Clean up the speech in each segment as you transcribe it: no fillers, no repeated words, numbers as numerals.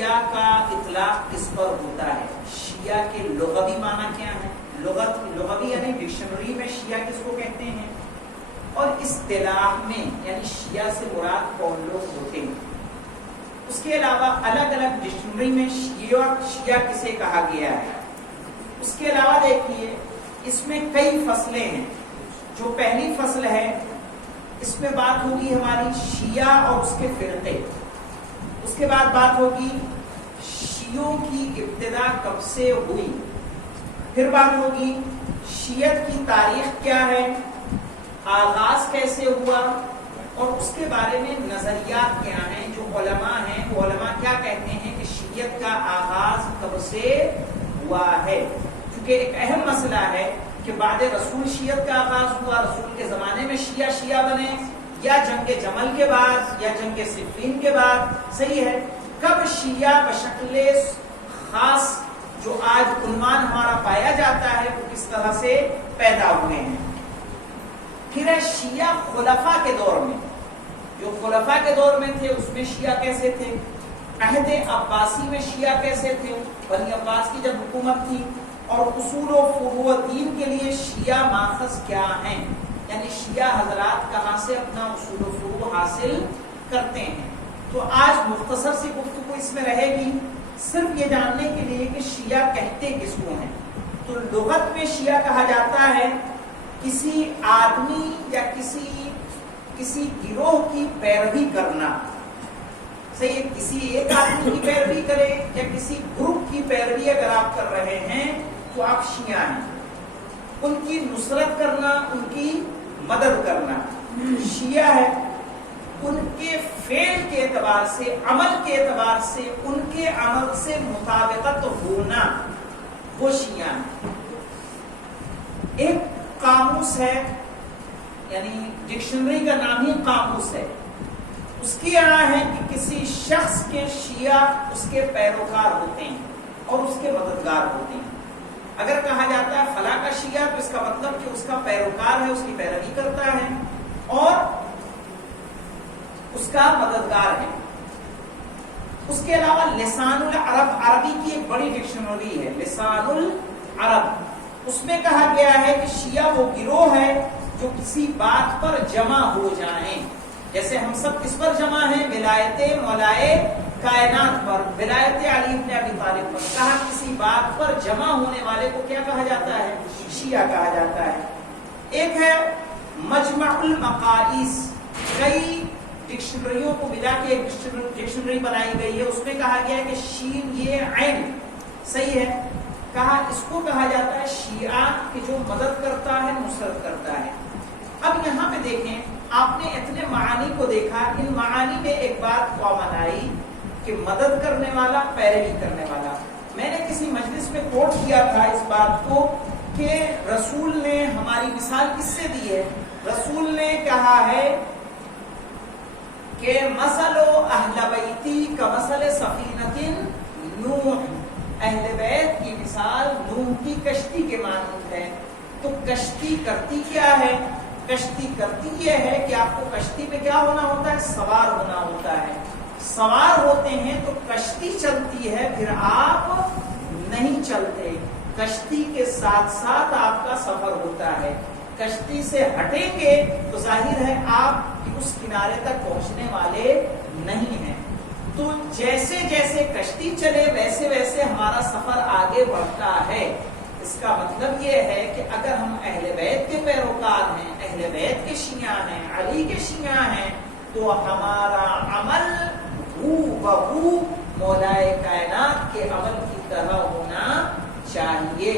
شیعہ کا اطلاق کس پر ہوتا ہے؟ شیعہ کے لغوی معنی کیا ہے؟ لغوی یعنی ڈکشنری میں شیعہ کس کو کہتے ہیں، اور اصطلاح میں یعنی شیعہ سے مراد کون لوگ ہوتے ہیں۔ اس کے علاوہ الگ الگ ڈکشنری میں شیعہ کسے کہا گیا ہے۔ اس کے علاوہ دیکھیے اس میں کئی فصلیں ہیں۔ جو پہلی فصل ہے اس میں بات ہوگی ہماری شیعہ اور اس کے فرقے، اس کے بعد بات ہوگی شیعوں کی ابتدا کب سے ہوئی، پھر بات ہوگی شیعت کی تاریخ کیا ہے، آغاز کیسے ہوا، اور اس کے بارے میں نظریات کیا ہیں۔ جو علماء ہیں وہ علماء کیا کہتے ہیں کہ شیعت کا آغاز کب سے ہوا ہے، کیونکہ ایک اہم مسئلہ ہے کہ بعد رسول شیعت کا آغاز ہوا، رسول کے زمانے میں شیعہ بنے، یا جنگ جمل کے بعد، یا جنگ صفین کے بعد، صحیح ہے۔ کب شیعہ بشکل خاص جو آج عنوان ہمارا پایا جاتا ہے وہ کس طرح سے پیدا ہوئے ہیں۔ پھر ہے شیعہ خلفاء کے دور میں، جو خلفاء کے دور میں تھے اس میں شیعہ کیسے تھے، عہد عباسی میں شیعہ کیسے تھے، بنی عباس کی جب حکومت تھی، اور اصول و فروع دین کے لیے شیعہ ماخذ کیا ہیں، یعنی شیعہ حضرات کہاں سے اپنا اصول و فروع حاصل کرتے ہیں۔ تو آج مختصر سی گفتگو اس میں رہے گی صرف یہ جاننے کے لیے کہ شیعہ کہتے کس کو ہیں۔ تو لغت میں شیعہ کہا جاتا ہے کسی آدمی یا کسی گروہ کی پیروی کرنا، صحیح ہے، کسی ایک آدمی کی پیروی کرے یا کسی گروپ کی پیروی اگر آپ کر رہے ہیں تو آپ شیعہ ہیں۔ ان کی نصرت کرنا، ان کی مدد کرنا شیعہ ہے۔ ان کے فعل کے اعتبار سے، عمل کے اعتبار سے، ان کے عمل سے مطابقت ہونا، وہ شیعہ ہیں۔ ایک قاموس ہے، یعنی ڈکشنری کا نام ہی قاموس ہے، اس کی یہاں ہے کہ کسی شخص کے شیعہ اس کے پیروکار ہوتے ہیں اور اس کے مددگار ہوتے ہیں۔ اگر کہا جاتا ہے فلاں کا شیعہ تو اس کا مطلب کہ اس کا پیروکار ہے، اس کی پیروی کرتا ہے اور اس کا مددگار ہے۔ اس کے علاوہ لسان العرب، عربی کی ایک بڑی ڈکشنری ہے لسان العرب، اس میں کہا گیا ہے کہ شیعہ وہ گروہ ہے جو کسی بات پر جمع ہو جائیں۔ جیسے ہم سب کس پر جمع ہیں؟ ولایت مولائے کائنات پر، ولایت علی بن ابی طالب پر۔ کہا کسی بات پر جمع ہونے والے کو کیا کہا جاتا ہے؟ شیعہ کہا جاتا ہے۔ ایک ہے مجمع المقائیس، کئی ڈکشنریوں کو ملا کے ایک ڈکشنری بنائی گئی ہے، اس میں کہا گیا ہے کہ شین یہ عین، صحیح ہے، کہا اس کو کہا جاتا ہے شیعہ کہ جو مدد کرتا ہے، نصرت کرتا ہے۔ اب یہاں پہ دیکھیں، آپ نے اتنے معانی کو دیکھا، ان معانی میں ایک بات کامن آئی کہ مدد کرنے والا، پیروی کرنے والا۔ میں نے کسی مجلس میں کوٹ کیا تھا اس بات کو کہ رسول نے ہماری مثال کس سے دی ہے؟ رسول نے کہا ہے کہ مثل اہل بیتی کمثل سفینۃ نوح، اہل بیت کی مثال نوح کی کشتی کے مانند ہے۔ تو کشتی کرتی کیا ہے؟ کشتی کرتی یہ ہے کہ آپ کو کشتی میں کیا ہونا ہوتا ہے؟ سوار ہونا ہوتا ہے۔ سوار ہوتے ہیں تو کشتی چلتی ہے، پھر آپ نہیں چلتے، کشتی کے ساتھ ساتھ آپ کا سفر ہوتا ہے۔ کشتی سے ہٹیں گے تو ظاہر ہے آپ اس کنارے تک پہنچنے والے نہیں ہیں۔ تو جیسے جیسے کشتی چلے ویسے ویسے ہمارا سفر آگے بڑھتا ہے۔ اس کا مطلب یہ ہے کہ اگر ہم اہل بیت کے پیروکار ہیں، اہل بیت کے شیعہ ہیں، علی کے شیعہ ہیں، تو ہمارا عمل ہو بہو مولائے کائنات کے عمل کی طرح ہونا چاہیے،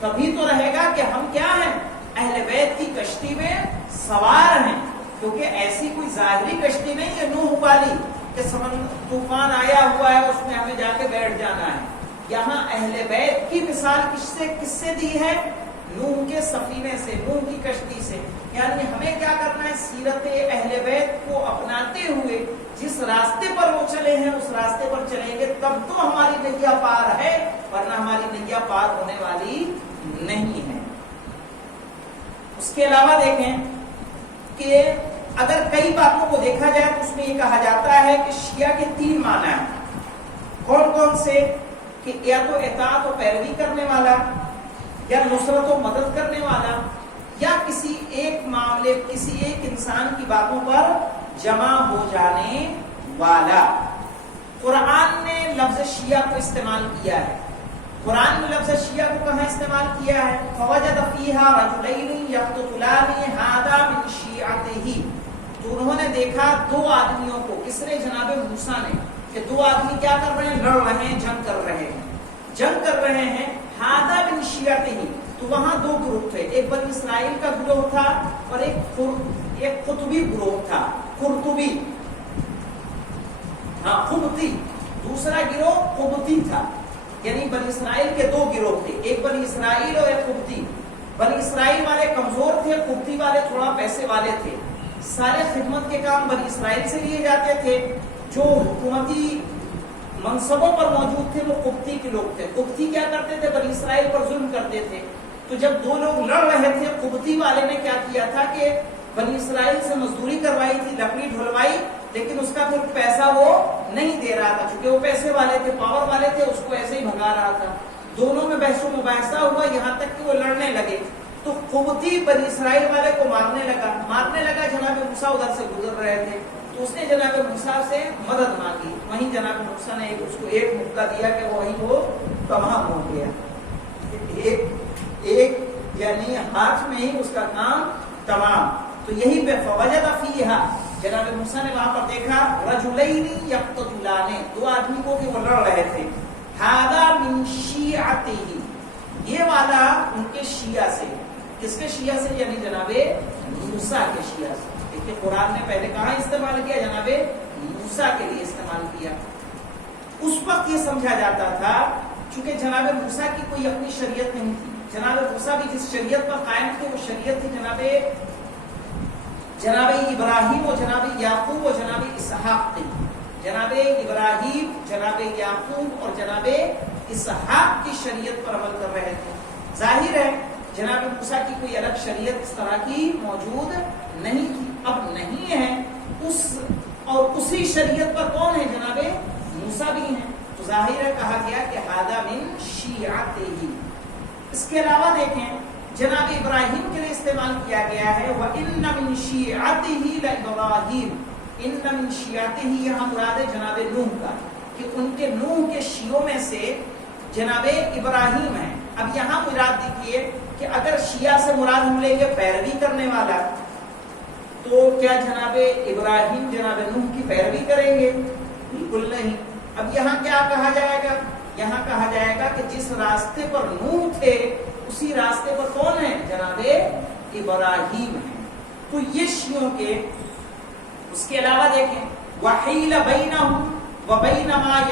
تبھی تو رہے گا کہ ہم کیا ہیں؟ اہل بیت کی کشتی میں سوار ہیں، کیونکہ ایسی کوئی ظاہری کشتی نہیں ہے نوح والی کہ طوفان آیا ہوا ہے اس میں ہمیں جا کے بیٹھ جانا ہے۔ یہاں اہل بیت کی مثال کس سے دی ہے؟ نوح کے سفینے سے، نوح کی کشتی سے۔ یعنی ہمیں کیا کرنا ہے؟ سیرت اہل بیت کو اپناتے ہوئے جس راستے پر وہ چلے ہیں اس راستے پر چلیں گے، تب تو ہماری نیا پار ہے، ورنہ ہماری نیا پار ہونے والی نہیں ہے۔ اس کے علاوہ دیکھیں کہ اگر کئی باتوں کو دیکھا جائے تو اس میں یہ کہا جاتا ہے کہ شیعہ کے 3 معنی ہیں۔ کون کون سے؟ کہ یا تو اطاعت و پیروی کرنے والا، یا نصرت و مدد کرنے والا، یا کسی ایک معاملے، کسی ایک انسان کی باتوں پر جمع ہو جانے والا۔ قرآن نے لفظ شیعہ کو استعمال کیا ہے۔ قرآن میں لفظ شیعہ کو کہاں استعمال کیا ہے؟ فوجد فیہا رجلین یقتتلان ھذا من شیعتہ، تو انہوں نے دیکھا دو آدمیوں کو، کس نے؟ جناب موسیٰ نے، کہ دو آدمی کیا کر رہے ہیں؟ لڑ رہے ہیں، جنگ کر رہے ہیں ھذا من شیعتہ۔ تو وہاں دو گروہ تھے، ایک بنی اسرائیل کا گروہ تھا اور ایک قطبی گروہ تھا، قرطبی، قبطی، دوسرا گروہ قبطی تھا۔ یعنی بنی اسرائیل کے دو گروہ تھے، ایک بنی اسرائیل اور ایک قبطی۔ بنی اسرائیل والے کمزور تھے، قبطی والے تھوڑا پیسے والے تھے۔ سارے خدمت کے کام بنی اسرائیل سے لیے جاتے تھے، جو حکومتی منصبوں پر موجود تھے وہ قبطی کے لوگ تھے۔ قبطی کیا کرتے تھے؟ بنی اسرائیل پر ظلم کرتے تھے۔ تو جب دو لوگ لڑ رہے تھے، قبطی والے نے کیا کیا تھا کہ بنی اسرائیل سے مزدوری کروائی تھی، لکڑی ڈھلوائی، لیکن اس کا پھر پیسہ وہ نہیں دے رہا تھا، چونکہ وہ پیسے والے تھے، پاور والے تھے، اس کو ایسے ہی بھگا رہا تھا۔ دونوں میں بحث و مباحثہ ہوا، یہاں تک کہ وہ لڑنے لگے۔ تو قبطی بنی اسرائیل والے کو مارنے لگا۔ جناب موسیٰ ادھر سے گزر رہے تھے، تو اس نے جناب موسیٰ سے مدد مانگی۔ وہیں جناب موسیٰ نے اس کو ایک مکہ دیا کہ وہیں وہ تمام ہو گیا، ایک یعنی ہاتھ میں ہی اس کا کام تمام۔ تو یہی پہ فوجد فیہا، جناب موسیٰ نے وہاں پر دیکھا رجلین یقتتلان، دو آدمی کو کہ وہ لڑ رہے تھے، ھذا من شیعتہ، یہ والا ان کے شیعہ سے۔ کس کے شیعہ سے؟ یعنی جناب موسیٰ کے شیعہ سے۔ دیکھیں قرآن نے پہلے کہاں استعمال کیا؟ جناب موسیٰ کے لیے استعمال کیا۔ اس وقت یہ سمجھا جاتا تھا چونکہ جناب موسیٰ کی کوئی اپنی شریعت نہیں تھی، جناب موسیٰ بھی جس شریعت پر قائم تھے وہ شریعت تھی جناب ابراہیم و جناب یعقوب و جناب اسحاق تھی۔ جناب ابراہیم، جناب یعقوب اور جناب اسحاق کی شریعت پر عمل کر رہے تھے۔ ظاہر ہے جناب موسیٰ کی کوئی الگ شریعت اس طرح کی موجود نہیں تھی، اب نہیں ہے، اور اسی شریعت پر کون ہے؟ جناب موسیٰ بھی ہیں۔ تو ظاہر ہے کہا گیا کہ ھذا من شیعتہ۔ اس کے علاوہ دیکھیں جناب ابراہیم کے لیے استعمال کیا گیا ہے وَإِنَّ مِن شِيعَتِهِ لَإِبْرَاهِيمَ، اِنَّ مِن شِيعَتِهِ، یہاں مراد ہے جناب نوح کا، کہ ان کے نوح کے شیعوں میں سے جناب ابراہیم ہیں۔ اب یہاں مراد دیکھیے کہ اگر شیعہ سے مراد ہم لیں گے پیروی کرنے والا، تو کیا جناب ابراہیم جناب نوح کی پیروی کریں گے؟ بالکل نہیں۔ اب یہاں کیا کہا جائے گا؟ یہاں کہا جائے گا کہ جس راستے پر نوح تھے اسی راستے پر کون ہے؟ جناب ابراہیم ہے۔ تو یہ شیعوں کے، اس کے علاوہ دیکھیں وَحِيلَ بَيْنَهُمْ وَبَيْنَ مَا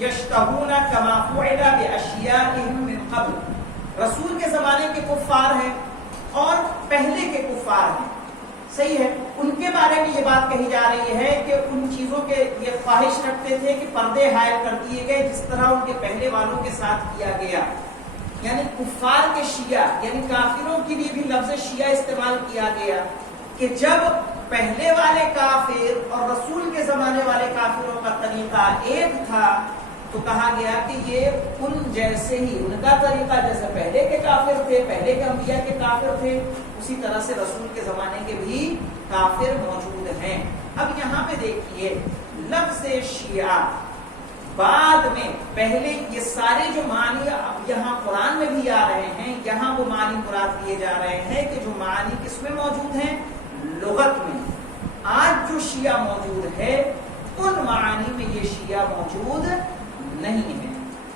يَشْتَهُونَ كَمَا فُعِلَ بِأَشْيَائِهِمْ مِنْ قَبْلِ، رسول کے زمانے کے کفار ہیں اور پہلے کے کفار ہیں، صحیح ہے، ان کے بارے میں یہ بات کہی جا رہی ہے کہ ان چیزوں کے یہ خواہش رکھتے تھے کہ پردے حائل کر دیے گئے جس طرح ان کے پہلے والوں کے ساتھ کیا گیا۔ یعنی کفار کے شیعہ، یعنی کافروں کے لیے بھی لفظ شیعہ استعمال کیا گیا کہ جب پہلے والے کافر اور رسول کے زمانے والے کافروں کا طریقہ ایک تھا تو کہا گیا کہ یہ ان جیسے ہی، ان کا طریقہ جیسے پہلے کے کافر تھے، پہلے کے انبیاء کے کافر تھے، اسی طرح سے رسول کے زمانے کے بھی کافر موجود ہیں۔ اب یہاں پہ دیکھیے لفظ شیعہ بعد میں، پہلے یہ سارے جو معنی اب یہاں قرآن میں بھی آ رہے ہیں، یہاں وہ معنی مراد لیے جا رہے ہیں کہ جو معنی کس میں موجود ہیں؟ لغت میں۔ آج جو شیعہ موجود ہے ان معانی میں یہ شیعہ موجود نہیں ہے۔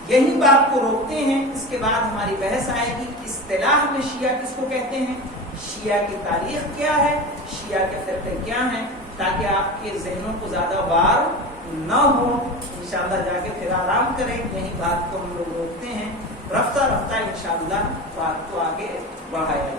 یہی بات کو روکتے ہیں، اس کے بعد ہماری بحث آئے گی اصطلاح میں شیعہ کس کو کہتے ہیں، شیعہ کی تاریخ کیا ہے، شیعہ کے فرقے کیا ہیں، تاکہ آپ کے ذہنوں کو زیادہ بار نہ ہو۔ انشاءاللہ جا کے پھر آرام کریں، یہی بات کو ہم لوگ روکتے ہیں، رفتہ رفتہ انشاءاللہ بات کو آگے بڑھایا